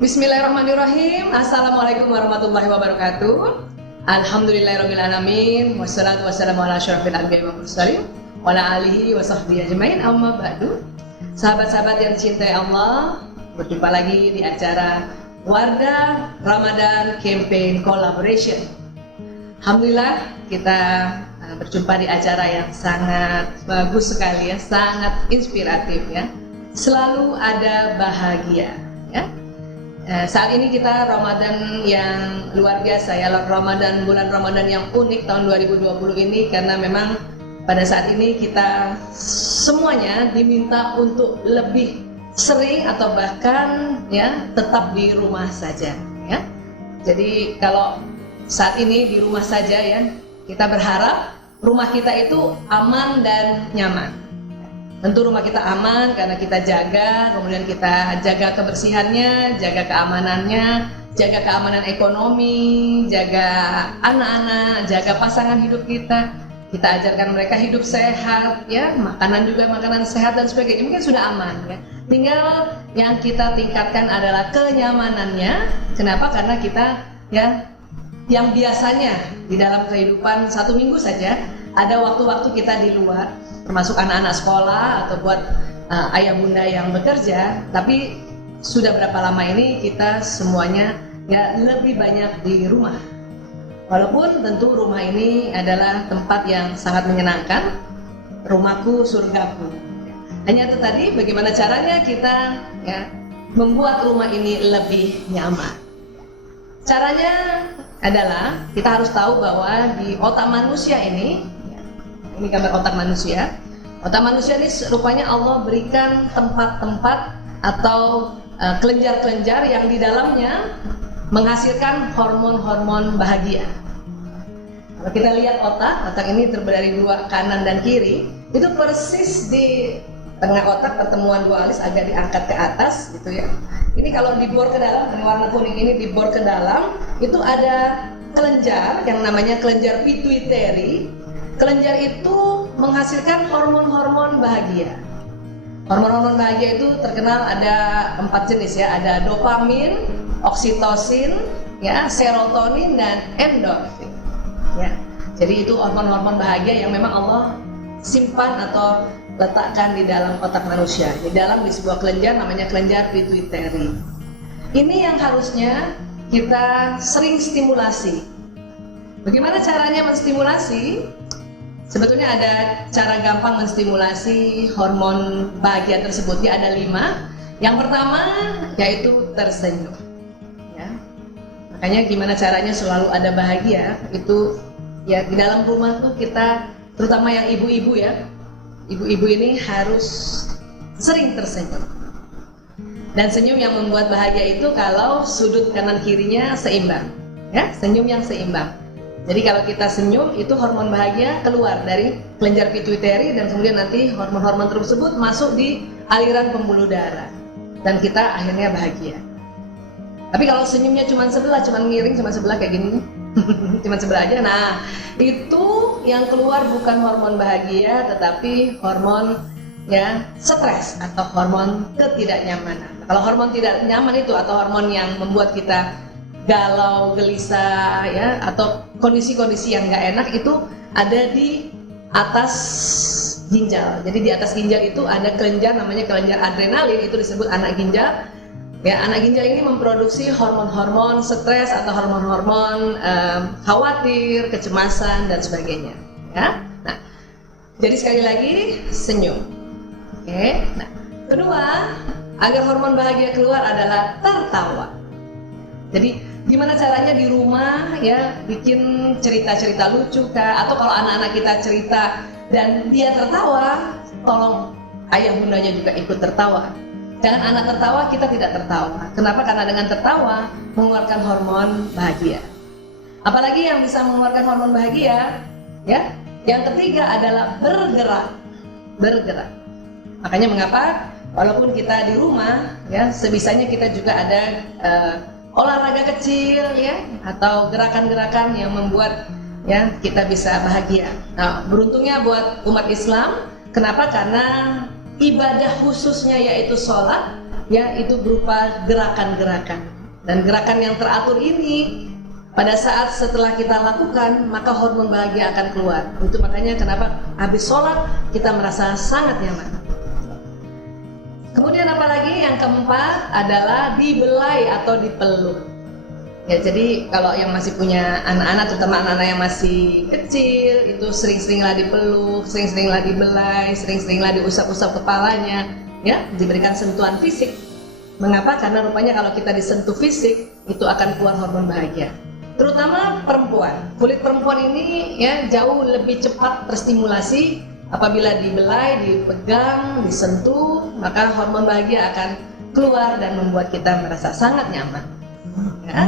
Bismillahirrahmanirrahim. Assalamualaikum warahmatullahi wabarakatuh. Alhamdulillahirrabbilalamin. Wassalatu wassalamu ala asyrafil anbiya'i wal mursalin wa ala alihi wa sahbihi ajmain. Amma ba'du. Sahabat-sahabat yang dicintai Allah, berjumpa lagi di acara Wardah Ramadan Campaign Collaboration. Alhamdulillah kita berjumpa di acara yang sangat bagus sekali ya, sangat inspiratif ya. Selalu ada bahagia ya. Saat ini kita Ramadan yang luar biasa ya, bulan Ramadan yang unik tahun 2020 ini, karena memang pada saat ini kita semuanya diminta untuk lebih sering atau bahkan ya tetap di rumah saja ya. Jadi kalau saat ini di rumah saja ya, kita berharap rumah kita itu aman dan nyaman. Tentu rumah kita aman karena kita jaga, kemudian kita jaga kebersihannya, jaga keamanannya, jaga keamanan ekonomi, jaga anak-anak, jaga pasangan hidup kita. Kita ajarkan mereka hidup sehat, ya, makanan juga makanan sehat dan sebagainya. Mungkin sudah aman, ya. Tinggal yang kita tingkatkan adalah kenyamanannya. Kenapa? Karena kita, ya, yang biasanya di dalam kehidupan satu minggu saja ada waktu-waktu kita di luar, termasuk anak-anak sekolah atau buat ayah bunda yang bekerja, tapi sudah berapa lama ini kita semuanya ya lebih banyak di rumah. Walaupun tentu rumah ini adalah tempat yang sangat menyenangkan, rumahku surgaku. Hanya itu tadi, bagaimana caranya kita ya membuat rumah ini lebih nyaman. Caranya adalah kita harus tahu bahwa di otak manusia ini gambar otak manusia. Otak manusia ini rupanya Allah berikan tempat-tempat atau kelenjar-kelenjar yang di dalamnya menghasilkan hormon-hormon bahagia. Kalau kita lihat otak ini terdiri dari dua, kanan dan kiri. Itu persis di tengah otak, pertemuan dua alis agak diangkat ke atas gitu ya. Ini kalau dibor ke dalam, warna kuning ini dibor ke dalam, itu ada kelenjar yang namanya kelenjar pituitary. Kelenjar itu menghasilkan hormon-hormon bahagia. Hormon-hormon bahagia itu terkenal ada 4 jenis ya, ada dopamin, oksitosin, ya, serotonin dan endorfin. Ya. Jadi itu hormon-hormon bahagia yang memang Allah simpan atau letakkan di dalam otak manusia. Di sebuah kelenjar namanya kelenjar pituitary. Ini yang harusnya kita sering stimulasi. Bagaimana caranya menstimulasi? Sebetulnya ada cara gampang menstimulasi hormon bahagia tersebut, ya ada 5. Yang pertama yaitu tersenyum. Ya. Makanya gimana caranya selalu ada bahagia, itu ya di dalam rumah tuh kita, terutama yang ibu-ibu ya, ibu-ibu ini harus sering tersenyum. Dan senyum yang membuat bahagia itu kalau sudut kanan kirinya seimbang, ya, senyum yang seimbang. Jadi kalau kita senyum, itu hormon bahagia keluar dari kelenjar pituitary dan kemudian nanti hormon-hormon tersebut masuk di aliran pembuluh darah dan kita akhirnya bahagia. Tapi kalau senyumnya cuma sebelah, cuma miring, cuma sebelah kayak gini, cuma sebelah aja, nah itu yang keluar bukan hormon bahagia tetapi hormon ya stres atau hormon ketidaknyamanan. Kalau hormon tidak nyaman itu atau hormon yang membuat kita galau, gelisah ya, atau kondisi-kondisi yang nggak enak itu ada di atas ginjal. Jadi di atas ginjal itu ada kelenjar namanya kelenjar adrenalin, itu disebut anak ginjal. Ya, anak ginjal ini memproduksi hormon-hormon stres atau hormon-hormon khawatir, kecemasan dan sebagainya. Ya, nah, jadi sekali lagi senyum. Oke, nah, kedua, agar hormon bahagia keluar adalah tertawa. Jadi gimana caranya di rumah ya bikin cerita-cerita lucu kah, atau kalau anak-anak kita cerita dan dia tertawa, tolong ayah bundanya juga ikut tertawa. Jangan anak tertawa, kita tidak tertawa. Kenapa? Karena dengan tertawa mengeluarkan hormon bahagia. Apalagi yang bisa mengeluarkan hormon bahagia ya. Yang ketiga adalah bergerak. Makanya mengapa walaupun kita di rumah ya, sebisanya kita juga ada olahraga kecil ya, atau gerakan-gerakan yang membuat ya kita bisa bahagia. Nah, beruntungnya buat umat Islam, kenapa? Karena ibadah khususnya yaitu sholat ya itu berupa gerakan-gerakan. Dan gerakan yang teratur ini pada saat setelah kita lakukan, maka hormon bahagia akan keluar. Itu makanya kenapa habis sholat kita merasa sangat nyaman. Kemudian apalagi yang keempat adalah dibelai atau dipeluk. Ya, jadi kalau yang masih punya anak-anak, terutama anak-anak yang masih kecil, itu sering-seringlah dipeluk, sering-seringlah dibelai, sering-seringlah diusap-usap kepalanya, ya, diberikan sentuhan fisik. Mengapa? Karena rupanya kalau kita disentuh fisik, itu akan keluar hormon bahagia. Terutama perempuan. Kulit perempuan ini ya jauh lebih cepat terstimulasi apabila dibelai, dipegang, disentuh, maka hormon bahagia akan keluar dan membuat kita merasa sangat nyaman. Ya.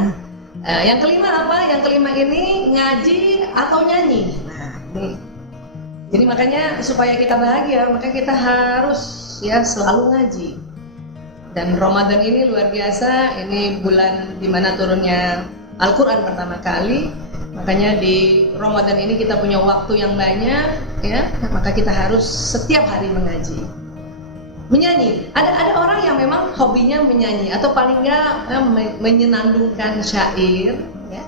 Yang kelima apa? Yang kelima ini ngaji atau nyanyi. Nah, ini. Jadi makanya supaya kita bahagia, maka kita harus ya selalu ngaji. Dan Ramadan ini luar biasa, ini bulan dimana turunnya Al-Quran pertama kali. Makanya di Ramadan ini kita punya waktu yang banyak, ya, maka kita harus setiap hari mengaji. Menyanyi, ada orang yang memang hobinya menyanyi atau paling nggak menyenandungkan syair, ya.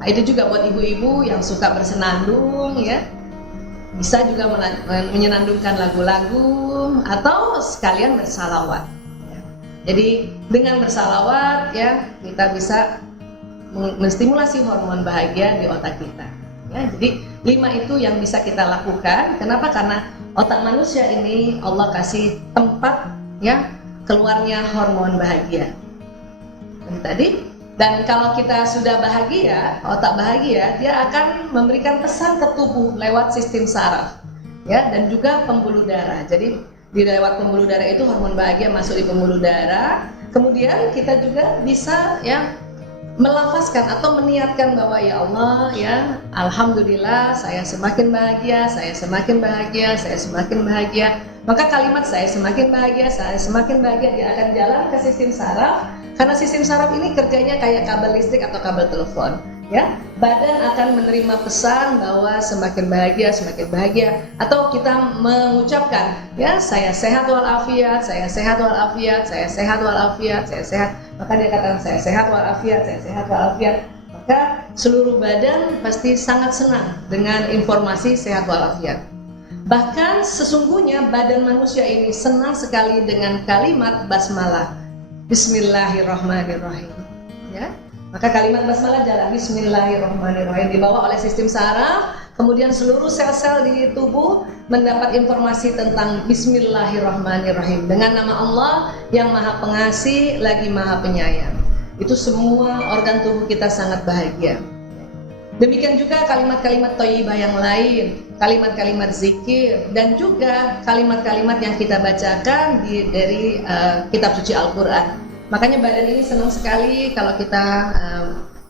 Nah, itu juga buat ibu-ibu yang suka bersenandung, ya, bisa juga menyenandungkan lagu-lagu atau sekalian bersalawat. Ya. Jadi dengan bersalawat, ya, kita bisa menstimulasi hormon bahagia di otak kita. Ya, jadi 5 itu yang bisa kita lakukan. Kenapa? Karena otak manusia ini Allah kasih tempat ya keluarnya hormon bahagia. Dan kalau kita sudah bahagia, otak bahagia, dia akan memberikan pesan ke tubuh lewat sistem saraf, ya, dan juga pembuluh darah. Jadi di lewat pembuluh darah itu hormon bahagia masuk di pembuluh darah. Kemudian kita juga bisa ya melafazkan atau meniatkan bahwa ya Allah, ya Alhamdulillah saya semakin bahagia, saya semakin bahagia, saya semakin bahagia. Maka kalimat saya semakin bahagia dia akan jalan ke sistem saraf. Karena sistem saraf ini kerjanya kayak kabel listrik atau kabel telepon, ya. Badan akan menerima pesan bahwa semakin bahagia, atau kita mengucapkan ya saya sehat walafiat, saya sehat walafiat, saya sehat walafiat, saya sehat. Maka dia katakan saya sehat walafiat, saya sehat walafiat. Maka seluruh badan pasti sangat senang dengan informasi sehat walafiat. Bahkan sesungguhnya badan manusia ini senang sekali dengan kalimat basmalah. Bismillahirrahmanirrahim. Ya. Maka kalimat basmalah jalan Bismillahirrahmanirrahim dibawa oleh sistem saraf, kemudian seluruh sel-sel di tubuh mendapat informasi tentang Bismillahirrahmanirrahim dengan nama Allah yang Maha Pengasih lagi Maha Penyayang. Itu semua organ tubuh kita sangat bahagia. Demikian juga kalimat-kalimat thayyibah yang lain, kalimat-kalimat zikir, dan juga kalimat-kalimat yang kita bacakan dari kitab suci Al-Quran. Makanya badan ini senang sekali kalau kita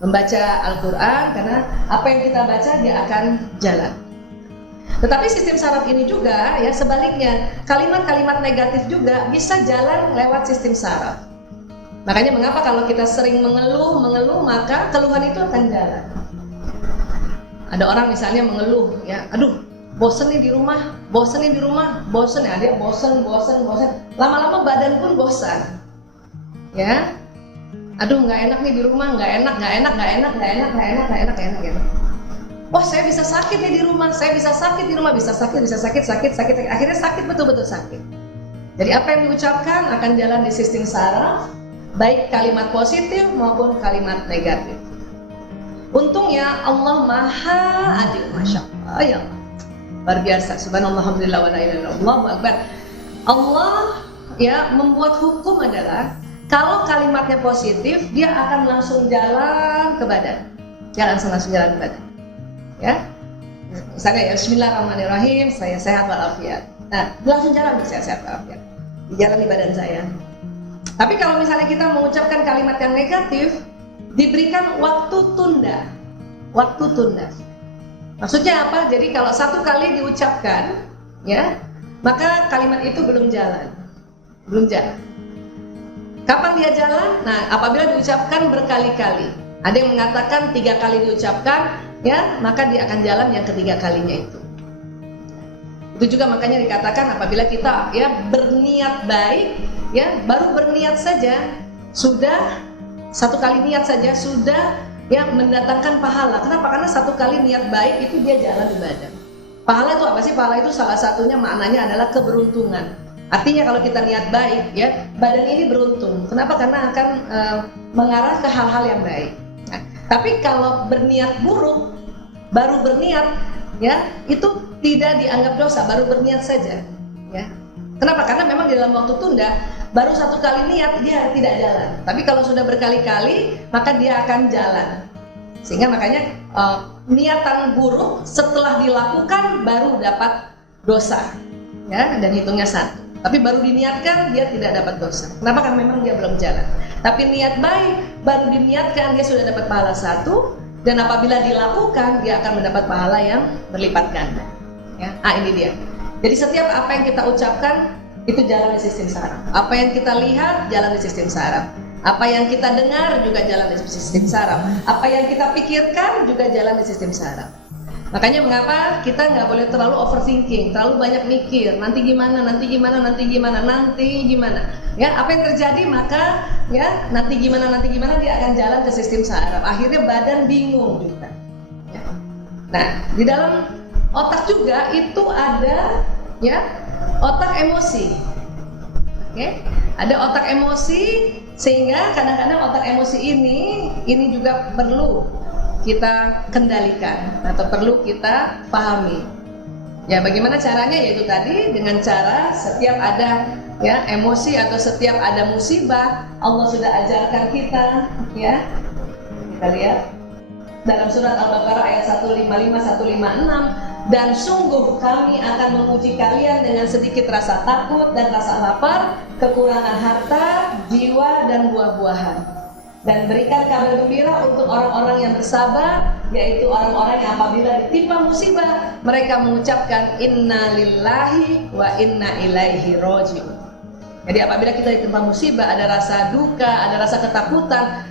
membaca Al-Quran, karena apa yang kita baca dia akan jalan. Tetapi sistem saraf ini juga ya sebaliknya, kalimat-kalimat negatif juga bisa jalan lewat sistem saraf. Makanya mengapa kalau kita sering mengeluh maka keluhan itu akan jalan. Ada orang misalnya mengeluh ya, aduh bosen nih di rumah, bosen ya, dia bosen. Lama-lama badan pun bosan. Ya, aduh nggak enak nih di rumah, nggak enak. Wah saya bisa sakit nih di rumah, bisa sakit, akhirnya sakit betul-betul sakit. Jadi apa yang diucapkan akan jalan di sistem saraf, baik kalimat positif maupun kalimat negatif. Untungnya Allah Maha Adil, masya Allah, ya luar biasa, subhanallah, alhamdulillah, wa la ilaha illallah, Allahu akbar. Allah ya membuat hukum adalah kalau kalimatnya positif, dia akan langsung jalan ke badan. Ya. Misalnya ya Bismillahirrahmanirrahim, saya sehat walafiat. Nah, langsung jalan saya sehat walafiat. Jalan di badan saya. Tapi kalau misalnya kita mengucapkan kalimat yang negatif, diberikan waktu tunda. Maksudnya apa? Jadi kalau satu kali diucapkan, ya, maka kalimat itu belum jalan. Kapan dia jalan? Nah, apabila diucapkan berkali-kali. Ada yang mengatakan 3 kali diucapkan, ya, maka dia akan jalan yang ketiga kalinya itu. Itu juga makanya dikatakan apabila kita ya berniat baik, ya baru berniat saja sudah, satu kali niat saja sudah ya mendatangkan pahala. Kenapa? Karena satu kali niat baik itu dia jalan ibadah. Pahala itu apa sih? Pahala itu salah satunya maknanya adalah keberuntungan. Artinya kalau kita niat baik ya, badan ini beruntung. Kenapa? Karena akan mengarah ke hal-hal yang baik. Nah, tapi kalau berniat buruk, baru berniat ya, itu tidak dianggap dosa, baru berniat saja ya. Kenapa? Karena memang di dalam waktu tunda baru satu kali niat dia tidak jalan. Tapi kalau sudah berkali-kali maka dia akan jalan. Sehingga makanya niatan buruk setelah dilakukan baru dapat dosa, ya, dan hitungnya satu. Tapi baru diniatkan dia tidak dapat dosa. Kenapa? Karena memang dia belum jalan. Tapi niat baik baru diniatkan dia sudah dapat pahala satu, dan apabila dilakukan dia akan mendapat pahala yang berlipat ganda. Ya, ini dia. Jadi setiap apa yang kita ucapkan itu jalan di sistem saraf. Apa yang kita lihat jalan di sistem saraf. Apa yang kita dengar juga jalan di sistem saraf. Apa yang kita pikirkan juga jalan di sistem saraf. Makanya mengapa kita nggak boleh terlalu overthinking, terlalu banyak mikir. Nanti gimana, nanti gimana, nanti gimana, nanti gimana. Ya, apa yang terjadi maka ya nanti gimana dia akan jalan ke sistem saraf. Akhirnya badan bingung juga. Ya. Nah, di dalam otak juga itu ada ya otak emosi. Oke, ada otak emosi, sehingga kadang-kadang otak emosi ini juga perlu kita kendalikan atau perlu kita pahami. Ya, bagaimana caranya? Yaitu tadi dengan cara setiap ada ya emosi atau setiap ada musibah, Allah sudah ajarkan kita ya. Kita lihat dalam surat Al-Baqarah ayat 155 156, dan sungguh kami akan menguji kalian dengan sedikit rasa takut dan rasa lapar, kekurangan harta, jiwa dan buah-buahan. Dan berikan kabar gembira untuk orang-orang yang bersabar, yaitu orang-orang yang apabila ditimpa musibah mereka mengucapkan inna lillahi wa inna ilaihi raji'un. Jadi apabila kita ditimpa musibah, ada rasa duka, ada rasa ketakutan,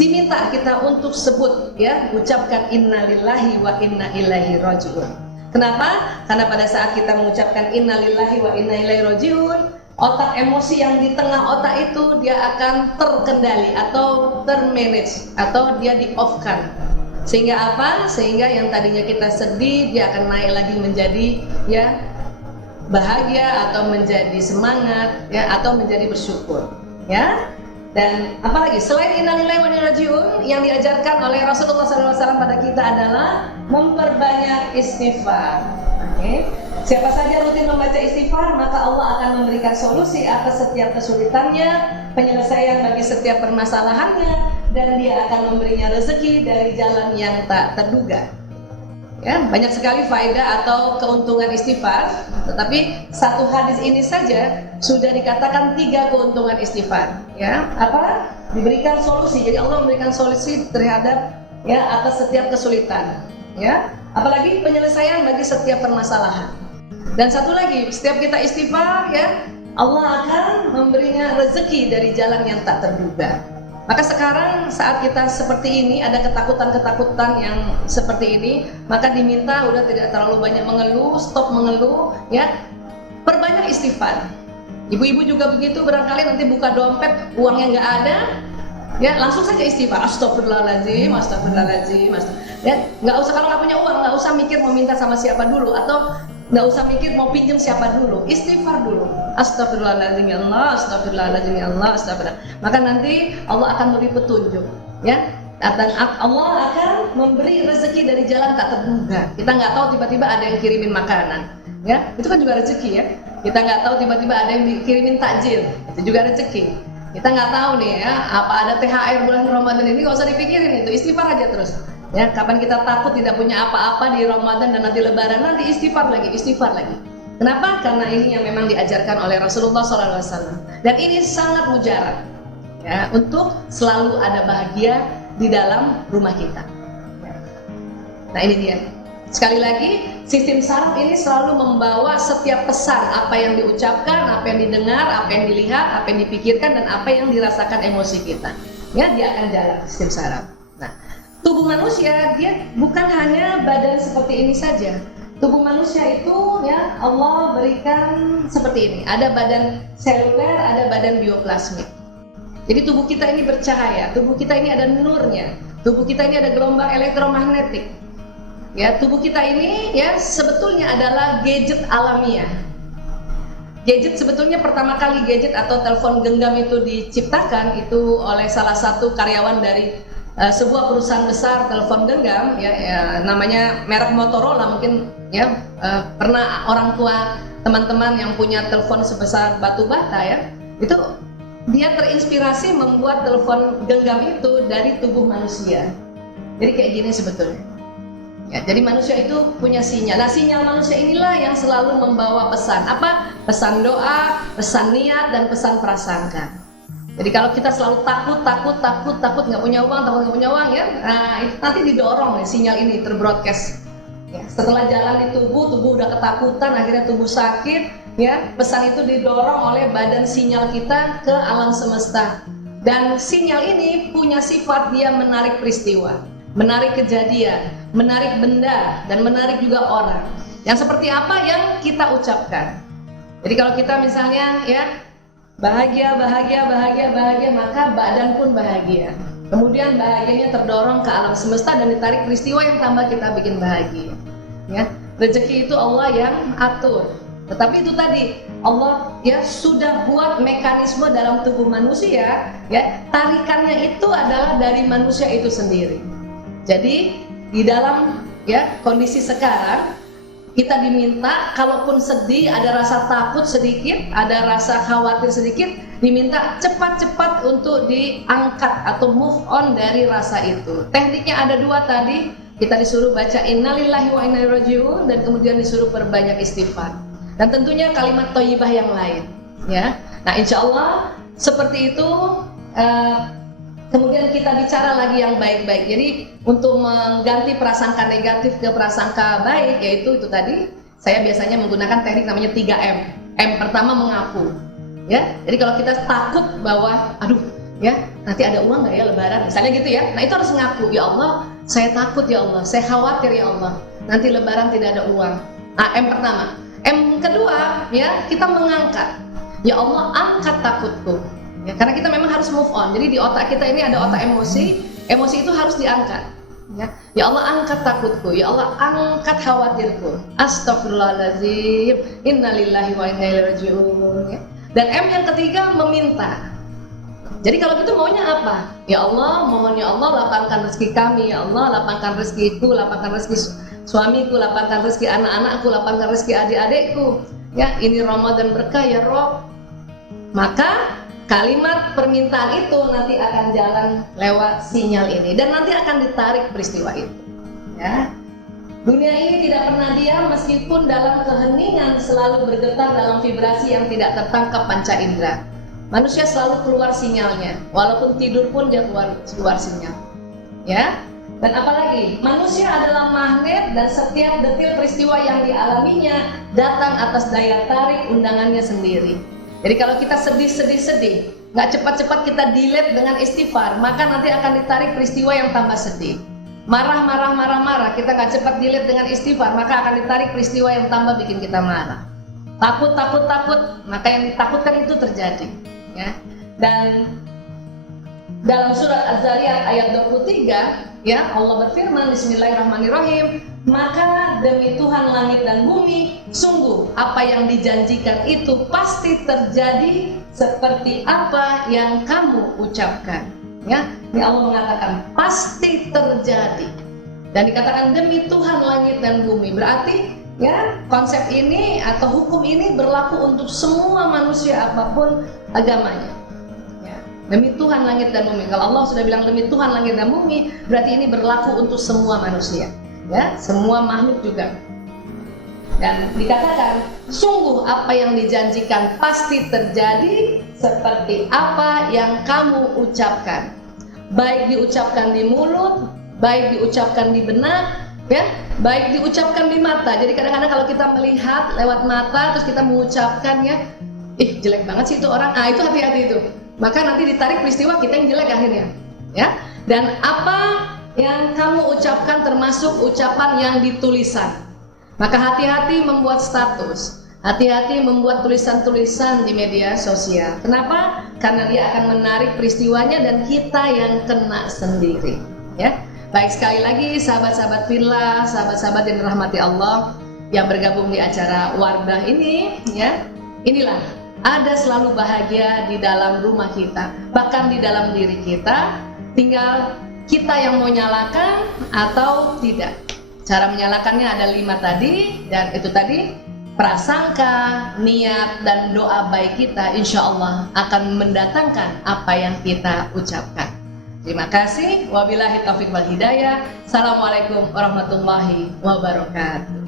diminta kita untuk sebut ya, ucapkan inna lillahi wa inna ilaihi raji'un. Kenapa? Karena pada saat kita mengucapkan inna lillahi wa inna ilaihi raji'un, otak emosi yang di tengah otak itu dia akan terkendali atau termanage atau dia di-off-kan. Sehingga apa? Sehingga yang tadinya kita sedih dia akan naik lagi menjadi ya bahagia atau menjadi semangat ya atau menjadi bersyukur ya. Dan apalagi selain innalillahi wa inna ilaihi raji'un, yang diajarkan oleh Rasulullah SAW pada kita adalah memperbanyak istighfar. Oke. Siapa saja rutin membaca istighfar, maka Allah akan memberikan solusi atas setiap kesulitannya, penyelesaian bagi setiap permasalahannya, dan dia akan memberinya rezeki dari jalan yang tak terduga. Ya, banyak sekali faedah atau keuntungan istighfar, tetapi satu hadis ini saja sudah dikatakan 3 keuntungan istighfar. Ya, apa? Diberikan solusi. Jadi Allah memberikan solusi terhadap ya atas setiap kesulitan. Ya, apalagi penyelesaian bagi setiap permasalahan. Dan satu lagi, setiap kita istighfar ya, Allah akan memberinya rezeki dari jalan yang tak terduga. Maka sekarang saat kita seperti ini, ada ketakutan-ketakutan yang seperti ini, maka diminta udah tidak terlalu banyak mengeluh, stop mengeluh ya, perbanyak istighfar. Ibu-ibu juga begitu, barangkali nanti buka dompet uangnya nggak ada ya, langsung saja istighfar, astagfirullahaladzim, astagfirullahaladzim, ya, nggak usah, kalau nggak punya uang nggak usah mikir mau minta sama siapa dulu, atau nggak usah mikir mau pinjam siapa dulu, istighfar dulu, astagfirullahaladzim ya Allah, astagfirullahaladzim ya Allah, astagfirullah. Maka nanti Allah akan memberi petunjuk ya, dan Allah akan memberi rezeki dari jalan tak terduga. Kita nggak tahu tiba-tiba ada yang kirimin makanan ya, itu kan juga rezeki ya. Kita nggak tahu tiba-tiba ada yang dikirimin takjil, itu juga rezeki. Kita nggak tahu nih ya, apa ada THR bulan Ramadan ini, nggak usah dipikirin, itu istighfar aja terus. Ya, kapan kita takut tidak punya apa-apa di Ramadan dan nanti Lebaran, nanti istighfar lagi, istighfar lagi. Kenapa? Karena ini yang memang diajarkan oleh Rasulullah SAW. Dan ini sangat mujarab ya, untuk selalu ada bahagia di dalam rumah kita. Nah ini dia. Sekali lagi, sistem saraf ini selalu membawa setiap pesan, apa yang diucapkan, apa yang didengar, apa yang dilihat, apa yang dipikirkan, dan apa yang dirasakan emosi kita. Ya, dia akan jalan sistem saraf. Nah, tubuh manusia dia bukan hanya badan seperti ini saja, tubuh manusia itu ya Allah berikan seperti ini. Ada badan seluler, ada badan bioplasmik. Jadi tubuh kita ini bercahaya, tubuh kita ini ada nurnya, tubuh kita ini ada gelombang elektromagnetik. Ya, tubuh kita ini ya sebetulnya adalah gadget alamiah. Gadget sebetulnya pertama kali gadget atau telepon genggam itu diciptakan itu oleh salah satu karyawan dari sebuah perusahaan besar telepon genggam ya, namanya merek Motorola. Mungkin ya pernah orang tua teman-teman yang punya telepon sebesar batu bata ya, itu dia terinspirasi membuat telepon genggam itu dari tubuh manusia. Jadi kayak gini sebetulnya. Ya, jadi manusia itu punya sinyal. Nah, sinyal manusia inilah yang selalu membawa pesan. Apa? Pesan doa, pesan niat, dan pesan prasangka. Jadi kalau kita selalu takut, nggak punya uang, ya, nah, itu nanti didorong ya, sinyal ini terbroadcast. Ya, setelah jalan di tubuh udah ketakutan, akhirnya tubuh sakit. Ya, pesan itu didorong oleh badan sinyal kita ke alam semesta. Dan sinyal ini punya sifat dia menarik peristiwa, menarik kejadian, menarik benda, dan menarik juga orang. Yang seperti apa yang kita ucapkan. Jadi kalau kita misalnya ya bahagia, maka badan pun bahagia. Kemudian bahagianya terdorong ke alam semesta dan ditarik peristiwa yang tambah kita bikin bahagia. Ya, rezeki itu Allah yang atur. Tetapi itu tadi Allah ya sudah buat mekanisme dalam tubuh manusia, ya tarikannya itu adalah dari manusia itu sendiri. Jadi di dalam ya kondisi sekarang kita diminta, kalaupun sedih, ada rasa takut sedikit, ada rasa khawatir sedikit, diminta cepat-cepat untuk diangkat atau move on dari rasa itu. Tekniknya ada dua tadi, kita disuruh baca innalillahi wa inna ilaihi raji'un, dan kemudian disuruh perbanyak istighfar. Dan tentunya kalimat thayyibah yang lain, ya. Nah, insya Allah seperti itu. Kemudian kita bicara lagi yang baik-baik. Jadi untuk mengganti prasangka negatif ke prasangka baik, yaitu itu tadi saya biasanya menggunakan teknik namanya 3M. M pertama mengaku, ya. Jadi kalau kita takut bahwa, aduh, ya nanti ada uang nggak ya Lebaran, misalnya gitu ya. Nah itu harus ngaku, ya Allah, saya takut ya Allah, saya khawatir ya Allah, nanti Lebaran tidak ada uang. Nah, M pertama. M kedua, ya kita mengangkat, ya Allah angkat takutku. Ya, karena kita memang harus move on. Jadi di otak kita ini ada otak emosi, emosi itu harus diangkat. Ya Allah angkat takutku, ya Allah angkat khawatirku. Astagfirullahaladzim, innalillahi wa inna ilaihi raji'un. Ya. Dan M yang ketiga meminta. Jadi kalau gitu maunya apa? Ya Allah, mohon ya Allah lapangkan rezeki kami, ya Allah lapangkan rezekiku, lapangkan rezeki suamiku, lapangkan rezeki anak-anakku, lapangkan rezeki adik-adikku. Ya, ini Ramadan berkah ya Rob. Maka kalimat permintaan itu nanti akan jalan lewat sinyal ini dan nanti akan ditarik peristiwa itu. Ya. Dunia ini tidak pernah diam meskipun dalam keheningan selalu bergetar dalam vibrasi yang tidak tertangkap panca indera. Manusia selalu keluar sinyalnya, walaupun tidur pun dia keluar sinyal. Ya. Dan apalagi manusia adalah magnet dan setiap detil peristiwa yang dialaminya datang atas daya tarik undangannya sendiri. Jadi kalau kita sedih, nggak cepat-cepat kita delete dengan istighfar, maka nanti akan ditarik peristiwa yang tambah sedih. Marah, kita nggak cepat delete dengan istighfar, maka akan ditarik peristiwa yang tambah bikin kita marah. Takut, maka yang ditakutkan itu terjadi. Ya. Dan dalam surat Az-Zariyat ayat 23, ya Allah berfirman, Bismillahirrahmanirrahim, maka demi Tuhan langit dan bumi, sungguh apa yang dijanjikan itu pasti terjadi seperti apa yang kamu ucapkan. Ya, ini Allah mengatakan pasti terjadi. Dan dikatakan demi Tuhan langit dan bumi, berarti ya konsep ini atau hukum ini berlaku untuk semua manusia apapun agamanya. Demi Tuhan langit dan bumi. Kalau Allah sudah bilang demi Tuhan langit dan bumi, berarti ini berlaku untuk semua manusia, ya, semua makhluk juga. Dan dikatakan, sungguh apa yang dijanjikan pasti terjadi seperti apa yang kamu ucapkan. Baik diucapkan di mulut, baik diucapkan di benak, ya, baik diucapkan di mata. Jadi kadang-kadang kalau kita melihat lewat mata, terus kita mengucapkan ya, ih jelek banget sih itu orang. Ah itu hati-hati itu. Maka nanti ditarik peristiwa kita yang jelek akhirnya, ya. Dan apa yang kamu ucapkan termasuk ucapan yang ditulisan. Maka hati-hati membuat status, hati-hati membuat tulisan-tulisan di media sosial. Kenapa? Karena dia akan menarik peristiwanya dan kita yang kena sendiri. Ya, baik, sekali lagi sahabat-sahabat Fillah, sahabat-sahabat yang dirahmati Allah yang bergabung di acara Wardah ini, ya, inilah ada selalu bahagia di dalam rumah kita, bahkan di dalam diri kita. Tinggal kita yang mau nyalakan atau tidak. Cara menyalakannya ada 5 tadi, dan itu tadi prasangka, niat, dan doa baik kita insya Allah akan mendatangkan apa yang kita ucapkan. Terima kasih. Wabillahi taufiq wal hidayah. Assalamualaikum warahmatullahi wabarakatuh.